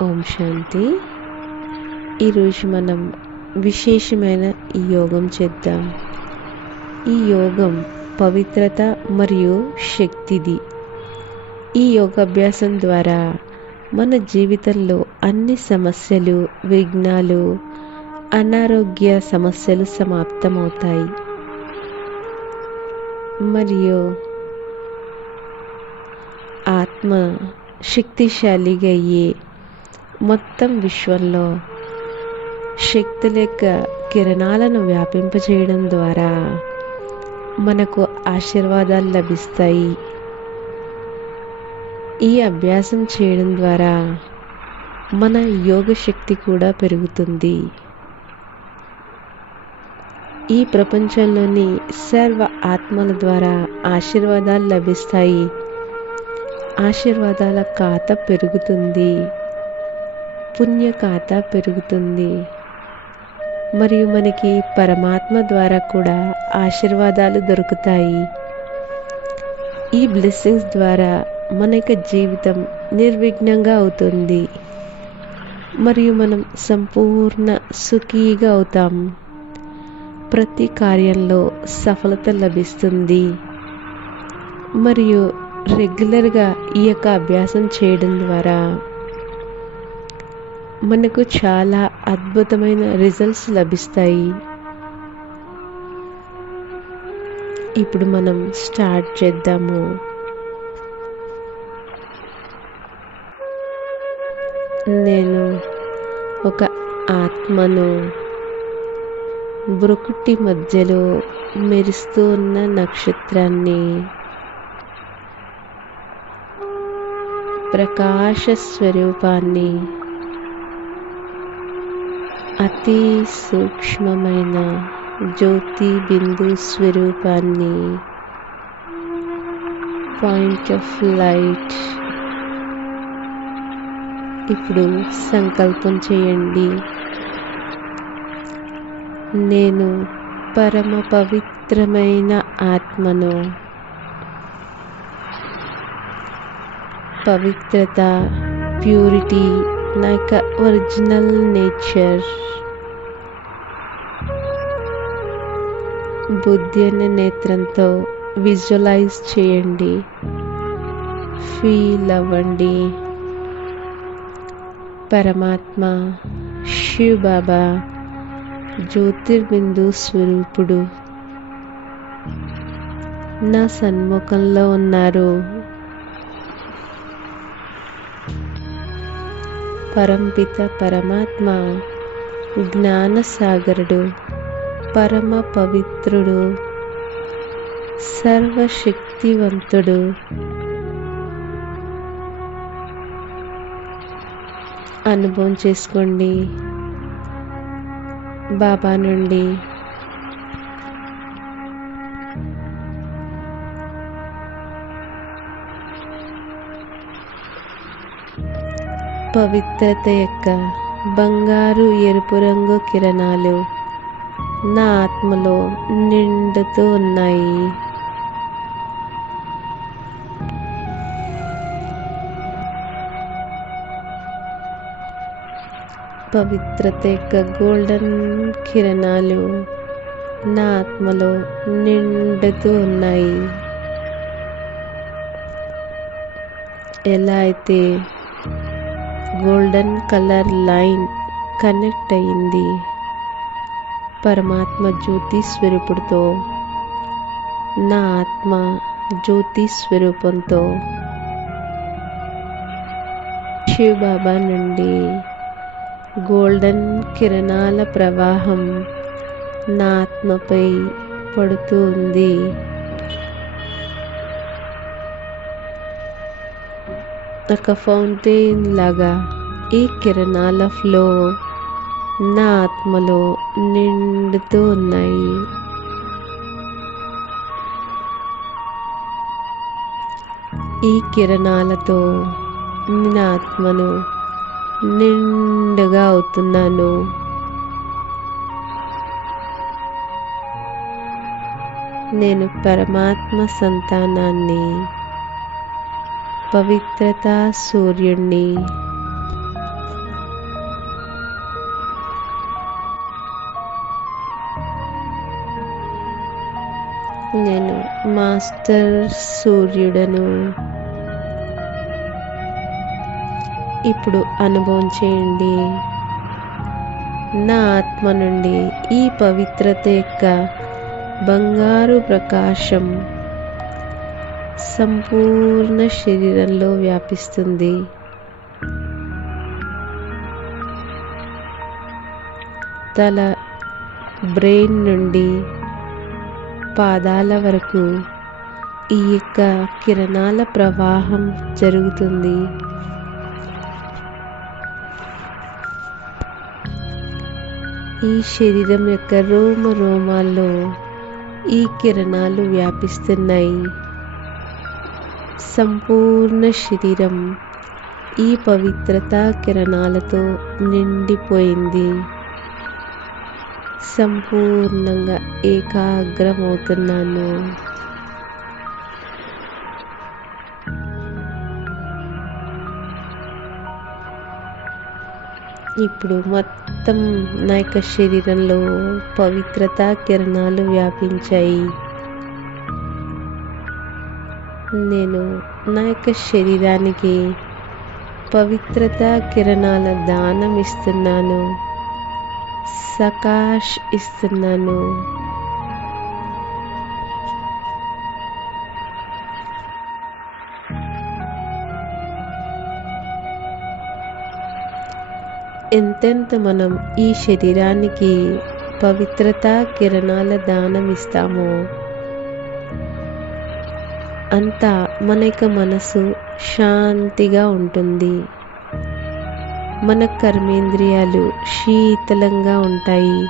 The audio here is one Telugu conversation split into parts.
ఓం శాంతి. ఈరోజు మనం విశేషమైన ఈ యోగం చేద్దాం. ఈ యోగం పవిత్రత మరియు శక్తిది. ఈ యోగాభ్యాసం ద్వారా మన జీవితంలో అన్ని సమస్యలు విఘ్నాలు అనారోగ్య సమస్యలు సమాప్తమవుతాయి. మరియు ఆత్మ శక్తిశాలిగా అయ్యే మొత్తం విశ్వంలో శక్తుల యొక్క కిరణాలను వ్యాపింపజేయడం ద్వారా మనకు ఆశీర్వాదాలు లభిస్తాయి. ఈ అభ్యాసం చేయడం ద్వారా మన యోగ శక్తి కూడా పెరుగుతుంది. ఈ ప్రపంచంలోని సర్వ ఆత్మల ద్వారా ఆశీర్వాదాలు లభిస్తాయి. ఆశీర్వాదాల ఖాత పెరుగుతుంది. పుణ్య ఖాతా పెరుగుతుంది. మరియు మనకి పరమాత్మ ద్వారా కూడా ఆశీర్వాదాలు దొరుకుతాయి. ఈ బ్లెస్సింగ్స్ ద్వారా మన యొక్క జీవితం నిర్విఘ్నంగా అవుతుంది. మరియు మనం సంపూర్ణ సుఖీగా అవుతాం. ప్రతి కార్యంలో సఫలత లభిస్తుంది. మరియు రెగ్యులర్గా ఈ యొక్క అభ్యాసం చేయడం ద్వారా మనకు చాలా అద్భుతమైన రిజల్ట్స్ లభిస్తాయి. ఇప్పుడు మనం స్టార్ట్ చేద్దాము. నేను ఒక ఆత్మను బ్రుకుటి మధ్యలో మెరుస్తూ ఉన్న నక్షత్రాన్ని ప్రకాశ స్వరూపాన్ని అతి సూక్ష్మమైన జ్యోతి బిందు స్వరూపాన్ని పాయింట్ ఆఫ్ లైట్. ఇప్పుడు సంకల్పం చేయండి. నేను పరమ పవిత్రమైన ఆత్మను పవిత్రత ప్యూరిటీ నా యొక్క ఒరిజినల్ నేచర్ బుద్ధి అనే నేత్రంతో విజువలైజ్ చేయండి. ఫీల్ అవ్వండి. పరమాత్మ శివ్ బాబా జ్యోతిర్బిందు స్వరూపుడు. నా సన్ముఖంలో ఉన్నారు పరంపిత పరమాత్మ జ్ఞానసాగరుడు పరమ పవిత్రుడు సర్వశక్తివంతుడు అనుభవం చేసుకోండి. బాబా నుండి పవిత్రత యొక్క బంగారు ఎరుపు రంగు కిరణాలు నా ఆత్మలో నిండుతూ ఉన్నాయి. పవిత్రత యొక్క గోల్డెన్ కిరణాలు నా ఆత్మలో నిండుతూ ఉన్నాయి. ఎలా అయితే గోల్డెన్ కలర్ లైన్ కనెక్ట్ అయింది. పరమాత్మ జ్యోతి స్వరూపుడితో నా ఆత్మ జ్యోతి స్వరూపంతో శివబాబా నుండి గోల్డెన్ కిరణాల ప్రవాహం నా ఆత్మపై పడుతూ ఉంది. ఒక ఫౌంటైన్ లాగా ఈ కిరణాల ఫ్లో నా ఆత్మలో నిండుతూ ఉన్నాయి. ఈ కిరణాలతో నా ఆత్మను నిండుగా అవుతున్నాను. నేను పరమాత్మ సంతానాన్ని పవిత్రత సూర్యుణ్ణి. నేను మాస్టర్ సూర్యుడను. ఇప్పుడు అనుభవం చేయండి. నా ఆత్మ నుండి ఈ పవిత్రత యొక్క బంగారు ప్రకాశం సంపూర్ణ శరీరంలో వ్యాపిస్తుంది. తల బ్రెయిన్ నుండి పాదాల వరకు ఈ యొక్క కిరణాల ప్రవాహం జరుగుతుంది. ఈ శరీరం యొక్క రోమ రోమాల్లో ఈ కిరణాలు వ్యాపిస్తున్నాయి. సంపూర్ణ శరీరం ఈ పవిత్రత కిరణాలతో నిండిపోయింది. సంపూర్ణంగా ఏకాగ్రమవుతున్నాను. ఇప్పుడు మొత్తం నా యొక్క శరీరంలో పవిత్రత కిరణాలు వ్యాపించాయి. నేను నా యొక్క శరీరానికి పవిత్రత కిరణాల దానం ఇస్తున్నాను. సకాష్ ఇస్తున్నాను. ఎంతెంత మనం ఈ శరీరానికి పవిత్రత కిరణాల దానం ఇస్తామో అంత మన యొక్క మనసు శాంతిగా ఉంటుంది. మన కర్మేంద్రియాలు శీతలంగా ఉంటాయి.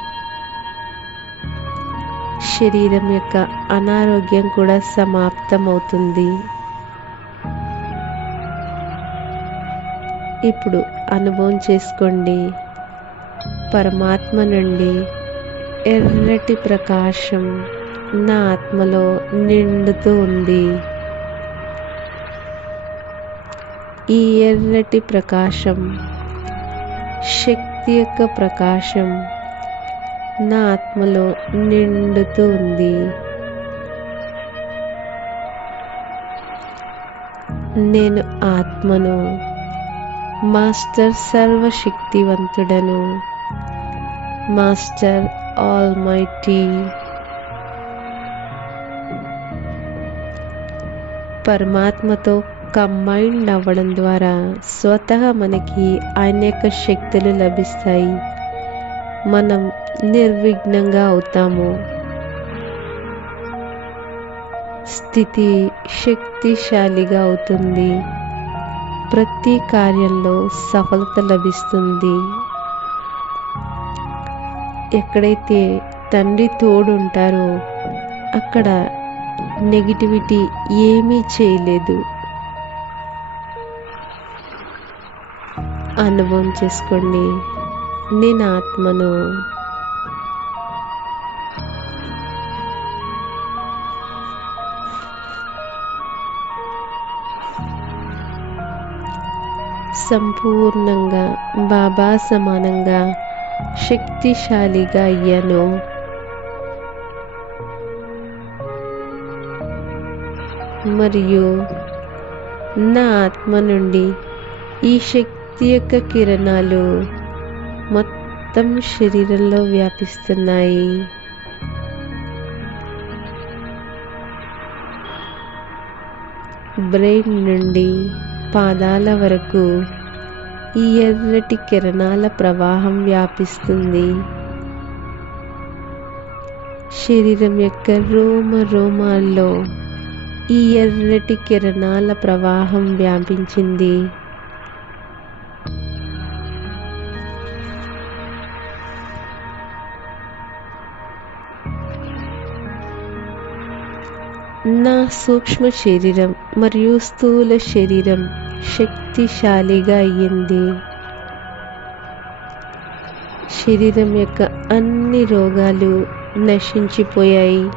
శరీరం యొక్క అనారోగ్యం కూడా సమాప్తమవుతుంది. ఇప్పుడు అనుభవం చేసుకోండి. పరమాత్మ నుండి ఎర్రటి ప్రకాశం నా ఆత్మలో నిండుతూ ఉంది. ఈ ఎర్రటి ప్రకాశం శక్తి యొక్క ప్రకాశం నా ఆత్మలో నిండుతూ ఉంది. నేను ఆత్మను మాస్టర్ సర్వశక్తివంతుడను మాస్టర్ ఆల్ మైటీ పరమాత్మతో కంబైండ్ అవ్వడం ద్వారా స్వతహా మనకి ఆయన యొక్క శక్తులు లభిస్తాయి. మనం నిర్విఘ్నంగా అవుతాము. స్థితి శక్తిశాలిగా అవుతుంది. ప్రతి కార్యంలో సఫలత లభిస్తుంది. ఎక్కడైతే తండ్రి తోడు ఉంటారో అక్కడ నెగిటివిటీ ఏమీ చేయలేదు. అనుభవం చేసుకోండి. నేను ఆత్మను. సంపూర్ణంగా బాబా సమానంగా శక్తిశాలిగా అయ్యాను. మరియు నా ఆత్మ నుండి ఈ శక్తి యొక్క కిరణాలు మొత్తం శరీరంలో వ్యాపిస్తున్నాయి. బ్రెయిన్ నుండి పాదాల వరకు ఈ ఎర్రటి కిరణాల ప్రవాహం వ్యాపిస్తుంది. శరీరం యొక్క రోమ రోమాల్లో ఈ ఎర్రటి కిరణాల ప్రవాహం వ్యాపించింది. నా సూక్ష్మ శరీరం మరియు స్థూల శరీరం శక్తిశాలిగా అయ్యింది. శరీరం యొక్క అన్ని రోగాలు నశించిపోయాయి.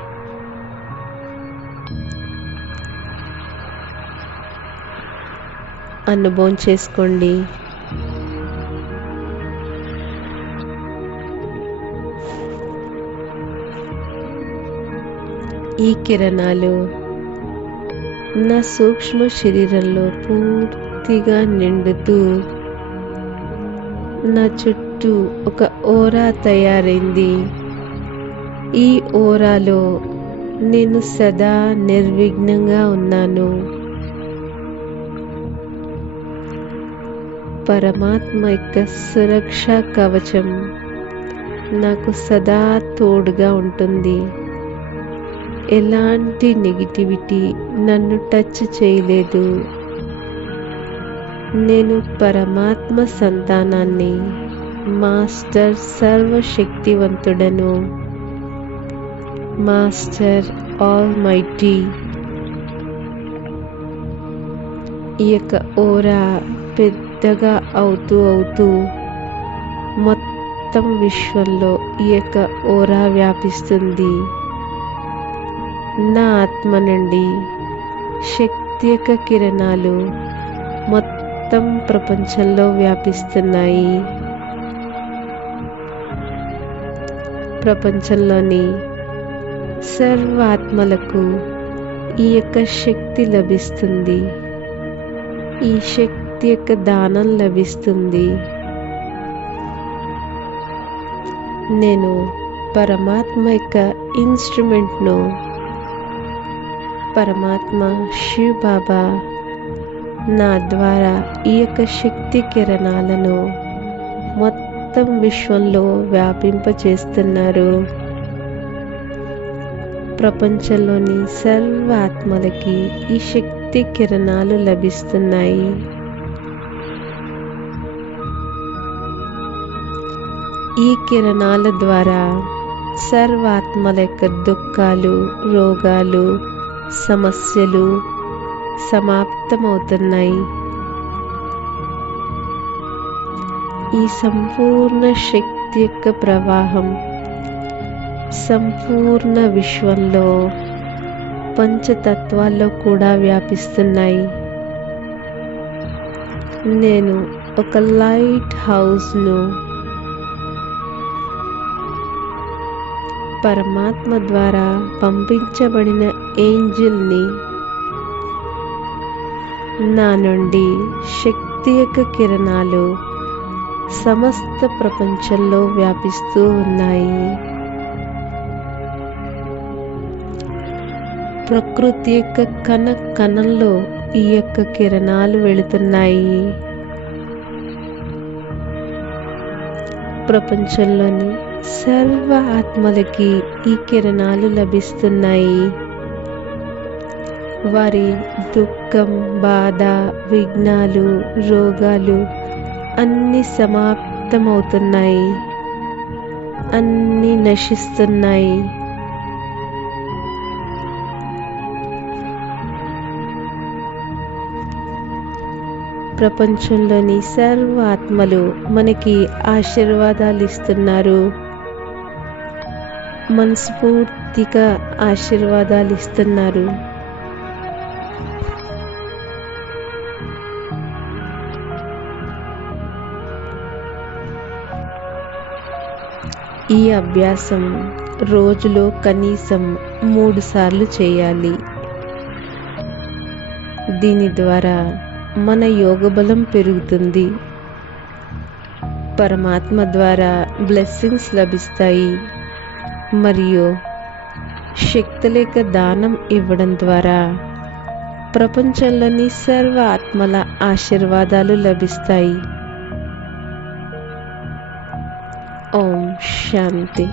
అనుభవం చేసుకోండి. ఈ కిరణాలు నా సూక్ష్మ శరీరంలో పూర్తిగా నిండుతూ నా చుట్టూ ఒక ఓరా తయారైంది. ఈ ఓరాలో నేను సదా నిర్విఘ్నంగా ఉన్నాను. పరమాత్మ యొక్క సురక్షా కవచం నాకు సదా తోడుగా ఉంటుంది. ఎలాంటి నెగిటివిటీ నన్ను టచ్ చేయలేదు. నేను పరమాత్మ సంతానాన్ని మాస్టర్ సర్వశక్తివంతుడను. మాస్టర్ ఆల్ మైటీ ఈ యొక్క ఓరా పెద్దగా అవుతూ అవుతూ మొత్తం విశ్వంలో ఈ యొక్క ఓరా వ్యాపిస్తుంది. నా ఆత్మ నుండి శక్తి యొక్క కిరణాలు మొత్తం ప్రపంచంలో వ్యాపిస్తున్నాయి. ప్రపంచంలోని సర్వాత్మలకు ఈ యొక్క శక్తి లభిస్తుంది. ఈ శక్తి యొక్క దానం లభిస్తుంది. నేను పరమాత్మ యొక్క ఇన్స్ట్రుమెంట్ను పరమాత్మ శివ్ బాబా నా ద్వారా ఈ యొక్క శక్తి కిరణాలను మొత్తం విశ్వంలో వ్యాపింపచేస్తున్నారు ప్రపంచంలోని సర్వ ఆత్మలకి ఈ శక్తి కిరణాలు లభిస్తున్నాయి. ఈ కిరణాల ద్వారా సర్వాత్మల యొక్క దుఃఖాలు రోగాలు సమస్యలు సమాప్తమవుతున్నాయి. ఈ సంపూర్ణ శక్తి యొక్క ప్రవాహం సంపూర్ణ విశ్వంలో పంచతత్వాల్లో కూడా వ్యాపిస్తున్నాయి. నేను ఒక లైట్ హౌస్ను పరమాత్మ ద్వారా పంపించబడిన ఏంజిల్ని నా నుండి శక్తి యొక్క కిరణాలు సమస్త ప్రపంచంలో వ్యాపిస్తూ ఉన్నాయి. ప్రకృతి యొక్క కణ కణంలో ఈ యొక్క కిరణాలు వెళుతున్నాయి. ప్రపంచంలోని సర్వ ఆత్మలకి ఈ కిరణాలు లభిస్తున్నాయి. వారి దుఃఖం బాధ విఘ్నాలు రోగాలు అన్నీ సమాప్తమవుతున్నాయి. అన్నీ నశిస్తున్నాయి. ప్రపంచంలోని సర్వ ఆత్మలు మనకి ఆశీర్వాదాలు ఇస్తున్నారు. మనస్ఫూర్తిగా ఆశీర్వాదాలు ఇస్తున్నారు. ఈ అభ్యాసం రోజులో కనీసం మూడు సార్లు చేయాలి. దీని ద్వారా మన యోగ బలం పెరుగుతుంది. పరమాత్మ ద్వారా బ్లెస్సింగ్స్ లభిస్తాయి. మరియు శక్తులేక దానం ఇవ్వడం ద్వారా ప్రపంచంలోని సర్వ ఆత్మల ఆశీర్వాదాలు లభిస్తాయి. ఓం శాంతి.